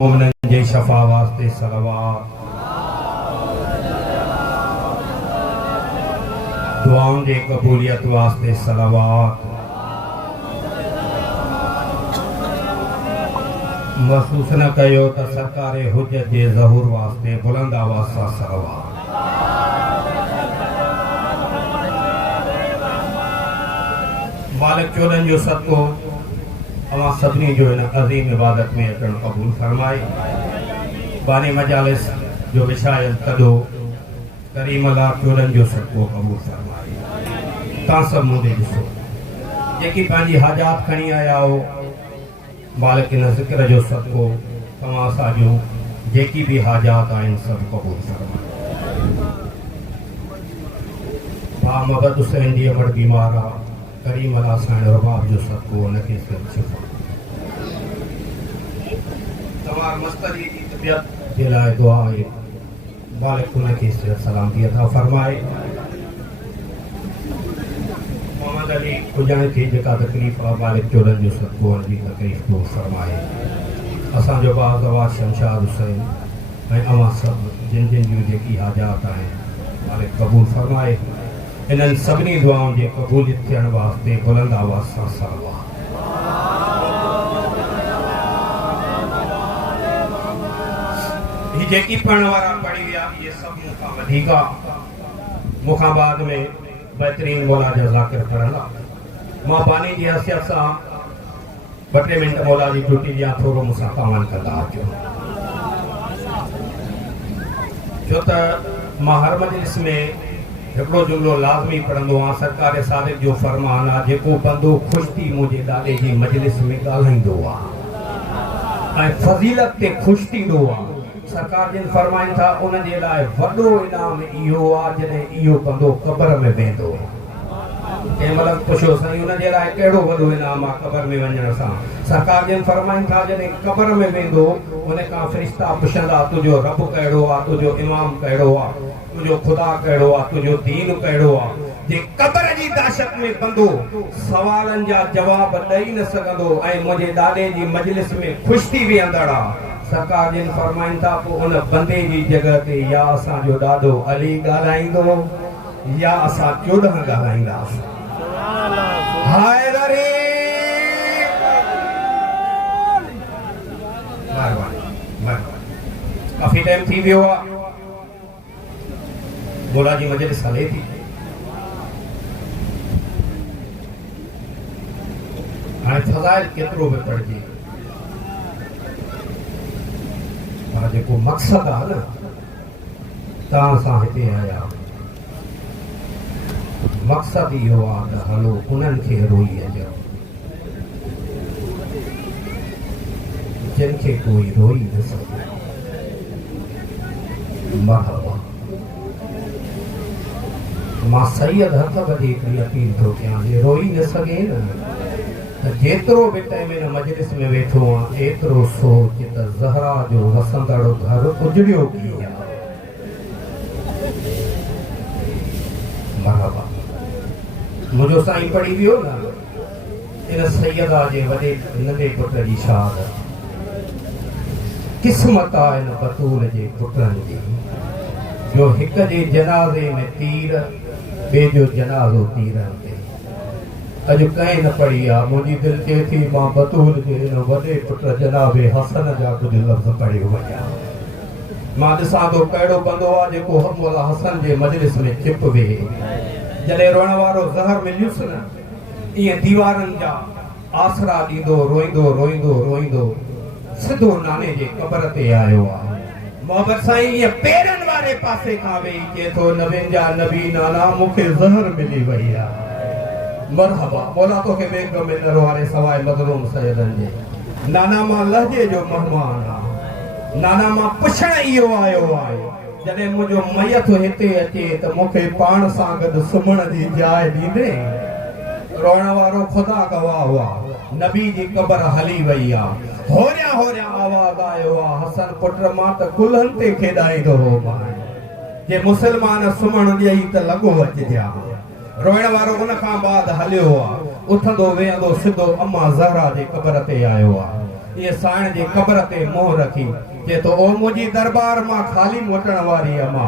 मोमिनन जे शफा वास्ते सलवात, दुआउनि जे क़बूलियत वास्ते सलवात, महसूस न कयो त सरकार हुज्जत जे ज़हूर वास्ते बुलंद आवाज़ सां सलवात। मालिक चोॾहनि जो सदको अवां सभिनी जो इन अज़ीम इबादत में अचणु क़बूल फरमाए। बानी मजालिस जो विशायल कदो करीम अल्लाह चोॾहनि जो सदको क़बूल फरमाए। तव्हां सभु मूं ॾे ॾिसो, जेकी पंहिंजी हाजात खणी आया हो, मालिक इन ज़िक्र जो सदको तव्हां सां जूं जेकी बि हाजात आहिनि सभु क़बूल फरमाए। भाउ मोहम्मद हुसैन जी अमड़ बीमार आहे, करीम अल्लाह साईं रबाब जो सदको उनखे शिफ़ा। तव्हां मस्तरी जी तबियत जे लाइ दुआ आहे, मालिक उनखे सिहत सलामती अता फरमाए। मोहम्मद अली कुजाणी खे जेका तकलीफ़ आहे, मालिक चोॾहनि जो सदको उनजी तकलीफ़ दूर फरमाए। असांजो भाउ गवाह शमशाद हुसैन ऐं अवां सभु जिन जिन जूं जेकी हाजात आहिनि, मालिक क़बूल फरमाए। इन्हनि सभिनी दुआउनि जे क़बूलियत थियण वास्ते बुलंद आवाज़ सां सलवात। ही जेकी पढ़ण वारा पढ़ी विया, इहे सभु मूंखां वधीक मूंखां बाद में बहितरीन मौला जा ज़ाकिर पढ़ंदा। मां बानी जी हैसियत सां ॿ टे मिंट मौला जी ड्यूटी ॾियां, थोरो मूंसां तव्हां कंदा अचो, छो त मां हर मजलिस में हिकिड़ो जुमिलो लाज़मी पढ़ंदो आहियां। सरकार सादिक जो फरमान आहे, जेको बंदो ख़ुशि थी मुंहिंजे ॾाॾे जी मजलिस में ॻाल्हाईंदो आहे ऐं फज़ीलत ते ख़ुशि थींदो आहे, सरकार जिन फरमाइनि था उनजे लाइ वॾो इनाम इहो आहे जॾहिं इहो बंदो क़बर में वेंदो। कंहिं महिल पुछो साईं उनजे लाइ कहिड़ो वॾो इनाम आहे क़बर में वञण सां? सरकार जिन फरमाइनि था जॾहिं क़बर में वेंदो, उन खां फ़रिश्ता पुछंदा तुंहिंजो रब कहिड़ो आहे, तुंहिंजो इमाम कहिड़ो आहे, तुंहिंजो ख़ुदा कहिड़ो आहे, तुंहिंजो दीन कहिड़ो आहे। जे क़बर जी दहशत में बंदो सवालनि जा जवाब ॾेई न सघंदो ऐं मुंहिंजे ॾाॾे जी मजलिस में ख़ुशि थी वेंदड़ आहे, सरकार जिन फरमाइनि था पोइ उन बंदे जी जॻह ते या असांजो ॾाॾो अली ॻाल्हाईंदो या असां 14 ॻाल्हाईंदासीं। हायदरी काफ़ी टाइम थी वियो आहे, मौला जी मजलिस हले थी। हाणे फज़ाइल केतिरो बि पढ़िजे, पर जेको मक़सदु आहे न, तव्हां सां हिते आया मक़सदु इहो आहे त हलो उन्हनि खे रोई अचो जिन खे कोई रोई न सघे। मरहबा। मां सैयद हथ वधी हिकिड़ी अपील थो कयां, जे रोई न सघे न, त जेतिरो बि टाइम हिन मजलिस में वेठो आहे, एतिरो सोच त ज़हरा जो वसंदड़ घर उजड़ियो कीअं आहे। मरहबा। मुंहिंजो साईं पढ़ी वियो न, इन सैयदा जे वॾे नंढे पुट जी शाद, क़िस्मत आहे इन बतूल जे पुटनि जी, जो हिक जे जनाज़े में तीर, ॿिए जो जनाज़ो तीरनि ते। अॼु कंहिं न पढ़ी आहे। मुंहिंजी दिलि चए थी मां बतूल जे इन वॾे पुट जनाबे हसन जा कुझु लफ़्ज़ पढ़ी वञा। मां ॾिसां थो कहिड़ो बंदो आहे जेको मौला हसन जे मजलिस में चिप वेहे, जॾहिं रोअण वारो ज़हर मिलियुसि न, ईअं दीवारनि जा आसरा ॾींदो, रोईंदो रोईंदो रोईंदो सिधो नाने जे क़बर ते आयो आहे। मोहम्मद साईं ईअं पेरनि वारे पासे खां वेही चए थो, नबियुनि जा नबी नाना मूंखे ज़हर मिली वई आहे। मरहबा। मौला तोखे बेग में न रोहारे सवाइ मज़लूम सैयदनि जे। नाना मां लहजे जो मेहमान आहे, नाना मां पुछण इहो आयो आहे, जॾहिं मुंहिंजो मयत हिते अचे त मूंखे पाण सां गॾु सुम्हण जी जाइ ॾींदे? रोअण वारो ख़ुदा गवाह हुआ, नबी जी क़बर हली वई आहे। होरिया होरिया आवाज़ आयो आहे, हसन पुट मां त कुल्हनि ते खेॾाईंदो हो मां, जे मुस्लमान सुम्हण ॾेई त लॻो अचिजा। रोअण वारो उन खां बाद हलियो आहे, उथंदो वेहंदो सिधो अम्मा ज़हरा जे क़बर ते आयो आहे। ये साइण जे कब्र ते मोह रखी जे तो ओ मुझी दरबार मां खाली मोटण वारी अमा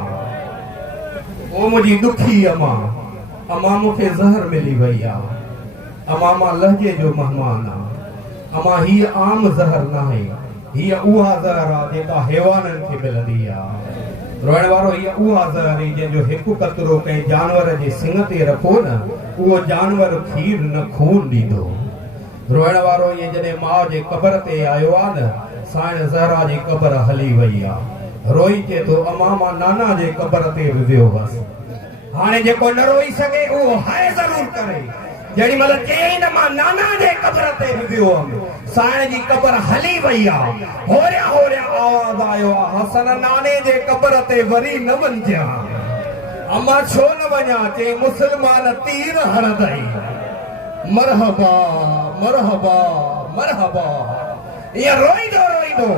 ओ मुझी दुखी अमा मुखे जहर मिली वई आ अमा मां लहजे जो मेहमान आ अमा ही आम जहर नाहे ही उहा जहर आ जेका हैवानन खे मिलंदी आ रोइण वारो ही उहा जहर जे जो हिकु कतरो कई जानवर जे सिंग ते रखो न उहो जानवर खीर न खून ॾींदो रोइण वारो ये जॾहिं माउ जे कब्र ते आयो आ न साइण ज़हरा जी कब्र हली वई आ रोई चे तो अमा मां नाना जे कब्र ते वियो हुअसि हाणे जेको न रोई सघे उहो हाय ज़रूर करे जड़ी मतलब चई न मां नाना जे कब्र ते वियो हुअमि साइण जी कब्र हली वई आ होरिया होरिया आवाज आयो आ हसन नाने जे कब्र ते वरी न वञा अमा छो न वञा चे मुसलमान तीर हणदई मरहबा मरहबा मरहबा ये रोई दो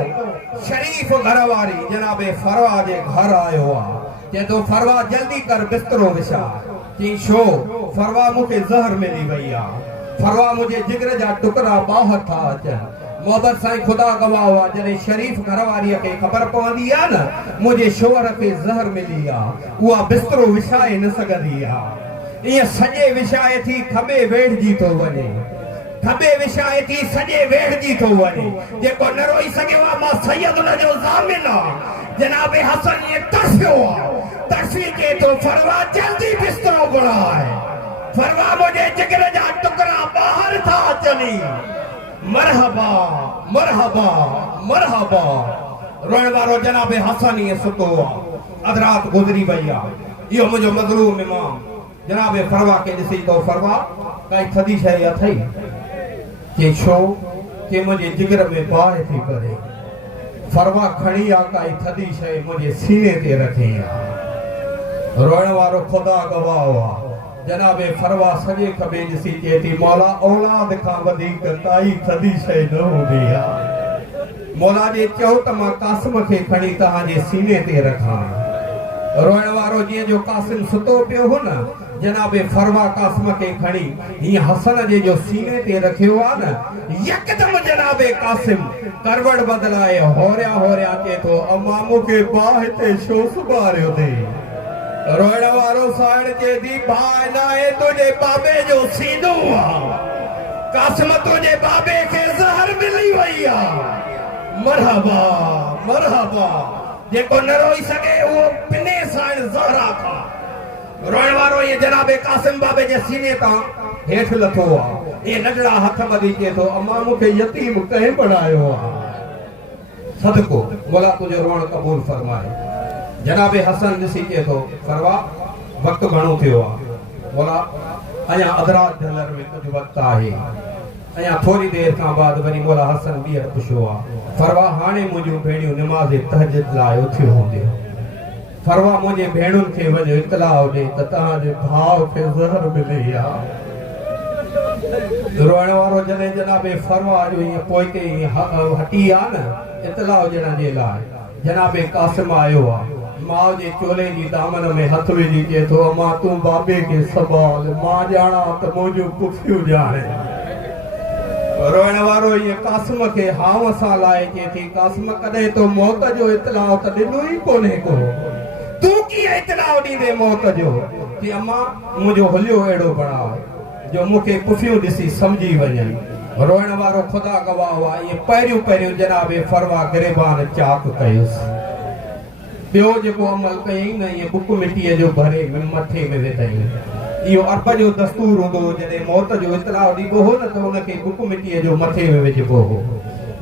शरीफ घरवारी जनाबे फरवा जे घर आयो आ जे तो फरवा जल्दी कर बिस्तरो विछा चई छो फरवा मुखे जहर मिली वई आ फरवा मुझे जिगर जा टुकड़ा बाहर था अचन मोहब्बत साईं खुदा गवाह हुआ जॾहिं शरीफ घरवारीअ खे ख़बर पवंदी आ न मुंहिंजे शोहर खे ज़हर मिली आ उहा बिस्तरो विछाए न सघंदी आ ये सजे विछाए थी खबे वेढ़जी तो वने खबे विछाए थी सजे वेढ़जी तो वने जेको न रोई सके वा मां सैयद न जो ज़ामिन आ जनाबे हसन ये तरसियो आ तरसी के तो फरवा जल्दी बिस्तरो बढ़ाए फरवा मुझे जिगर जा टुकड़ा बाहर था चली मरहबा मरहबा मरहबा रोइण वारो जनाबे हसन ये सुतो आ अधरात गुजरी वई आ इहो मुंहिंजो मज़लूम इमाम जनाबे फरवा के ॾिसी तो फरवा काई थदी शइ अथई के छो के मुझे जिगर में बाहि थी करे फरवा खणी आ काई थदी शइ मुझे सीने ते रखी आ रोइण वारो खुदा गवाह हुआ जनाबे फरवा सजे खबे ॾिसी चए थी मौला औलाद खां वधीक ताई थदी शइ न हूंदी आ मौला जे चओ त मां कासिम खे खणी तव्हांजे सीने ते रखां रोइण वारो जीअं जो कासिम सुतो पियो हो न जनाबे फरवा कासिम खे खणी ही हसन जे जो सीने ते रखियो आ न यकदम जनाबे कासिम करवड़ बदलाए होरिया होरिया चए थो अम्मा मूंखे बाहि ते छो सुबारियो अथई रोइण वारो साइण चए थी भाउ नाहे तुंहिंजे बाबे जो सीनो आ कासिम तुंहिंजे बाबे खे ज़हर मिली वई आ मरहबा मरहबा जेको न रोई सघे उहो पिने साइण ज़हरा खां रोइण वारो ये जनाबे कासिम बाबे जे सीने तां हेठि लथो आ ये नंढड़ा हथ मधी चए थो अम्मा मूंखे यतीम कंहिं पढ़ायो आ सदको मौला तुंहिंजो रोअण क़बूल फरमाए जनाबे हसन ॾिसी चए थो फरवा वक़्तु घणो थियो आहे मौला अञा अधरात ढलण में कुझु वक़्तु आहे अञा थोरी देरि खां बाद वरी मौला हसन ॿीहर पुछियो आहे फरवा हाणे मुंहिंजूं भेणियूं निमाज़ तहज्जुद लाइ उथियूं हूंदियूं फरवा मुंहिंजे भेणुनि खे वञो इतलाह ॾे त तव्हांजे भाउ खे ज़हर मिली आहे रोइण वारो जॾहिं जनाबे फरवा जो ईअं पोइ ते हटी आहे न इतलाह ॾियण जे लाइ जनाबे कासिम आयो आहे माउ जे चोले जी दामन में हथ विझी चए थो अम्मा तूं बाबे खे संभाल मां ॼाणा त मुंहिंजूं पुफियूं ॼाणे रोइण वारो ये कासिम खे हाव सां लाए चए थी कासिम कॾहिं तो मौत जो इतलाह त ॾिनो ई कोन्हे को तूं कीअं इतलाह ॾींदे मौत जो कि अम्मा मुंहिंजो हुलियो अहिड़ो बणाए जो मूंखे पुफियूं ॾिसी सम्झी वञनि रोइण वारो खुदा गवाह हुआ ये पहिरियों पहिरियों जनाबे फरवा गिरेबान चाक कयुसि ॿियो जेको अमल कयईं न ये बुक मिटीअ जो भरे मथे में विधईं इहो अरब जो दस्तूर हूंदो हो जॾहिं मौत जो इतलाह ॾिबो हो न त हुनखे बुक मिटीअ जो मथे में विझिबो हो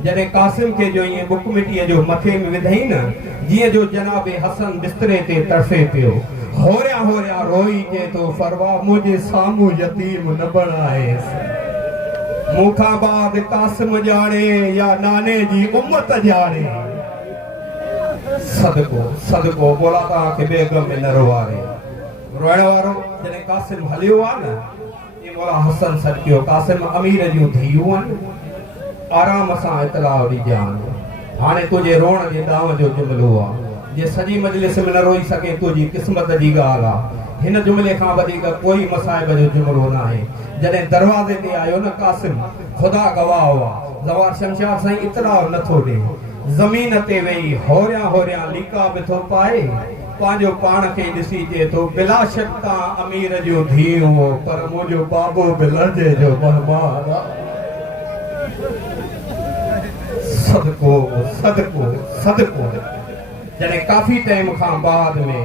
जॾहिं कासिम खे जो ईअं बुक मिटीअ जो मथे में विधईं न जीअं जो जनाबे हसन बिस्तरे ते तड़फे पियो होरिया होरिया रोई चए थो फरवा मुंहिंजे साम्हूं यतीम न बणाएसि मूंखां बाद कासिम ॼाणे या नाने जी उम्मत ॼाणे सदको सदको मौला तव्हांखे बेगम में न रोवारे रोइण वारो जॾहिं कासिम हलियो आहे न ये मौला हसन सॾ कयो कासिम अमीर जूं धीअरूं आहिनि आराम सां इतलाह ॾिजांइ हाणे तुंहिंजे रोअण जे दाव जो जुमिलो आहे जे सॼी मजलिस में न रोई सघे तुंहिंजी क़िस्मत जी ॻाल्हि आहे हिन जुमिले खां वधीक कोई मसाइब जो जुमिलो न आहे जॾहिं दरवाज़े ते आयो न कासिम खुदा गवाह हुआ ज़वार शमशाद साईं इतला नथो ॾे ज़मीन ते वेही होरियां लीका बि थो पाए पंहिंजो पाण खे ॾिसी चए थो बिला शक तव्हां अमीर जो धीउ हो पर मुंहिंजो बाबो बि लंडे जो महिमान सदको सदको सदको। जॾहिं काफ़ी टाइम खां बाद में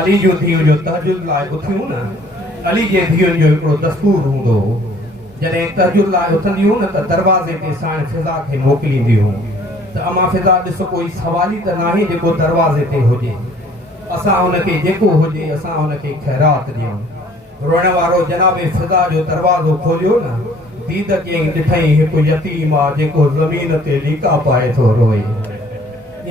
अली जो धीउ जो तहजुद लाइ उथियूं न अली जे धीउनि जो हिकिड़ो दस्तूर हूंदो हो जॾहिं तहजुद लाइ उथंदियूं न त दरवाज़े ते साण फिज़ा खे मोकिलींदियूं त अमा फिज़ा ॾिसो कोई सवाल ई त नाहे जेको दरवाज़े ते हुजे असां हुनखे जेको हुजे असां हुनखे ख़ैरात ॾियूं। रोइण वारो जनाबे फिज़ा जो दरवाज़ो खोलियो न दीद कयईं ॾिठईं हिकु यतीम आहे जेको ज़मीन ते लीका पाए थो रोए।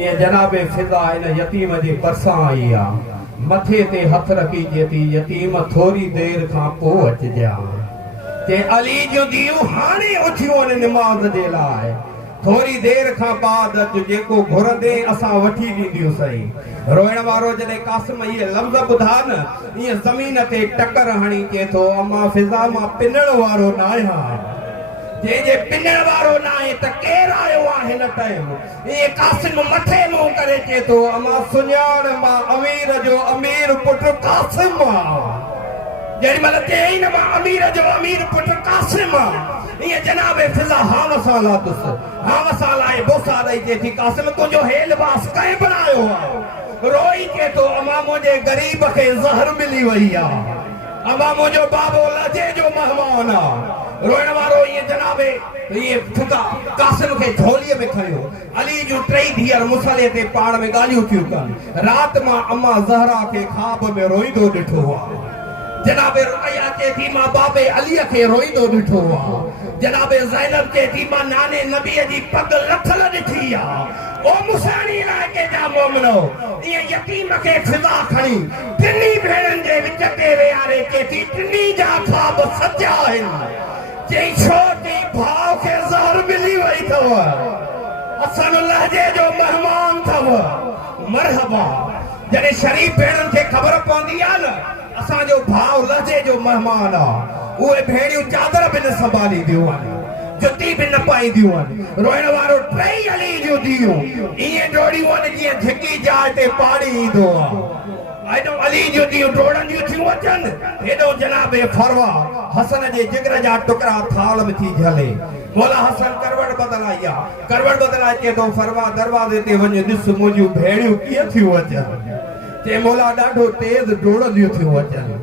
ईअं जनाबे फिज़ा इन यतीम जे भरिसां आई आहे मथे ते हथ रखी चए थी यतीम थोरी देरि खां पोइ अचिजांइ ते अली जूं धीअरूं हाणे उथियूं आहिनि निमाज़ जे लाइ थोरी देरि खां बाद अचु जेको घुरंदे असां वठी ॾींदियूं सही। रोइण वारो जॾहिं कासिम इहे लफ़्ज़ ॿुधा न ईअं ज़मीन ते टकर हणी चए थो अमा फिज़ा मां पिनण वारो न आहियां जंहिंजे पिनण वारो न आहे त केरु आयो आहे हिन टाइम। इहे कासिम मथे मुंहुं करे चए थो अमा सुञाण मां अमीर जो अमीर पुटु कासिम आहे जेॾी महिल चयईं न मां अमीर जो अमीर पुटु कासिम आहे ईअं जनाबे फिज़ा हा मसाला तुस हा मसाला ऐं बोसा ॾेई चए थी कासिम तुंहिंजो हे लिबास कंहिं बणायो आहे रोई चए थो अमा मुंहिंजे ग़रीब खे ज़हर मिली वई आहे अमा मुंहिंजो बाबो लजे जो महिमान आहे। रोइण वारो ईअं जनाबे इहे फिज़ा कासिम खे झोलीअ में खयो अली जूं टई धीअर मुसले ते पाण में ॻाल्हियूं थियूं कनि राति मां अमा ज़हरा खे ख़्वाब में रोईंदो ॾिठो आहे जनाबे रुक़ैया चए थी मां बाबे अलीअ खे रोईंदो ॾिठो आहे जनाबे ज़ैनब चए थी मां नाने नबीअ जी पग लथल ॾिठी आहे ओ मुसाणी इलाइक़े जा मोमिनो ईअं यतीम खे फिज़ा खणी टिनी भेणनि जे विच ते वेहारे चए थी टिनी जा ख़्वाब सचा आहिनि चई छो थी भाउ खे ज़हर मिली वई अथव असन लहजे जो महिमान अथव मरहबा। जॾहिं शरीफ़ भेणनि खे ख़बर पवंदी आहे न असांजो भाउ लहजे जो महिमान आहे उहे भेणियूं चादर बि न संभालींदियूं आहिनि जुती बि न पाईंदियूं आहिनि। रोइण वारो टई अली जूं धीअरूं ईअं डोड़ियूं आहिनि जीअं झिकी जाइ ते पाणी ईंदो आहे एॾो अली जूं धीअरूं डोड़ंदियूं थियूं अचनि हेॾो जनाबे फरवा हसन जे जिगर जा टुकड़ा थाल में थी झले मौला हसन करवट बदलाई आहे करवट बदलाए चए थो फरवा दरवाज़े ते वञ ॾिस मुंहिंजूं भेणियूं कीअं थियूं अचनि चए मौला ॾाढो तेज़ डोड़ंदियूं थियूं अचनि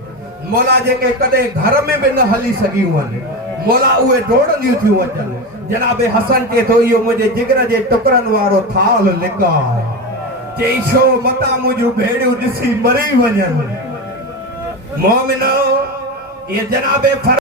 मौला जेके कॾहिं घर में बि न हली सघियूं आहिनि मौला उहे डोड़ंदियूं थियूं अचनि जनाबे हसन चए थो इहो मुंहिंजे जिगर जे टुकड़नि वारो थाल लिका चई छो मता मुंहिंजूं भेणियूं ॾिसी मरी वञनि मोमिनो इहे जनाबे